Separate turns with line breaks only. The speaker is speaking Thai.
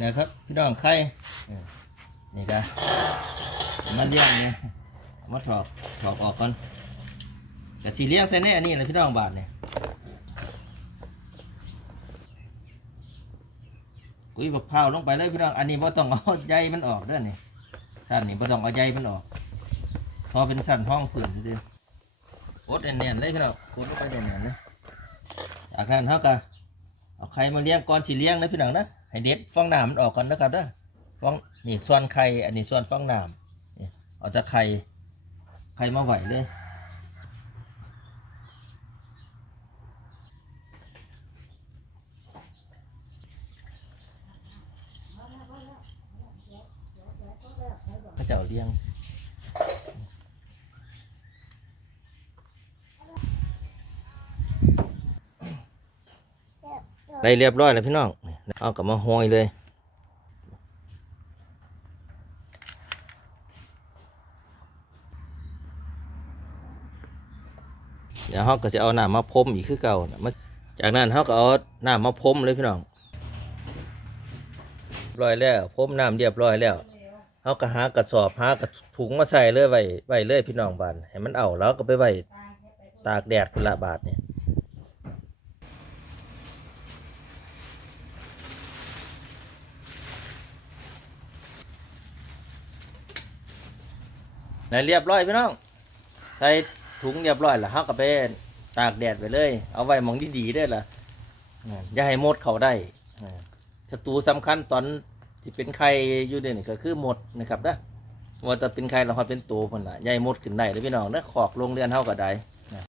นี่นะครับ พี่น้องไข่นี่ก็มันเลี้ยงนี่มาถอกถอกออกก่อนกะสีเลี้ยงใส่แน่นนี้เลยพี่น้องบาทเนี่ยกุ้ยบักพร้าวลงไปเลยพี่น้อง อันนี้บ่ต้องเอาใยมันออกเด้อนี่สั้นนี่บ่ต้องเอาใยมันออก พอเป็นสั้นห้องผืนซื่อๆกดแน่นๆเลยพี่น้องกดลงไปแน่นๆเลยจากนั้นเขาก็เอาไข่มาเลี้ยงก่อนสิเลี้ยงนะพี่น้องนะ ให้เด็ดฟองน้ำมันออกก่อนนะครับเด้อฟองนี่ส่วนไข่อันนี้ส่วนฟองน้ำนี่เอาแต่ไข่ไข่มาไหวเลยพระเจ้าเลี้ยงได้เรียบร้อยแล้วพี่น้อง เอากลับมาห้อยเลย เดี๋ยวเขาก็จะเอาหน้ำมาพรมอีกคือเก่ามาจากนั้นเขาก็เอาหน้ำมาพรมเลยพี่น้องร้อยแล้วพรมน้ำเรียบร้อยแล้วเขาก็หากระสอบหากระถุงมาใส่เลยไว้ไว้เลยพี่น้องบานให้มันเอาแล้วก็ไปไว้ตากแดดพุนละบาทเนี่ย ในเรียบร้อยพี่น้อง ใส่ถุงเรียบร้อยแล้วเขาก็ไปตากแดดไปเลย เอาไว้มองดีๆได้ล่ะอย่าให้มดเขาได้ศัตรูสำคัญตอนที่เป็นไข่อยู่เนี่ยก็คือหมดนะครับนะว่าจะเป็นไข่เราพอเป็นตัวมันละใหญ่หมดขึ้นได้เลยพี่น้องนะขอกโรงเรือนเท่ากับได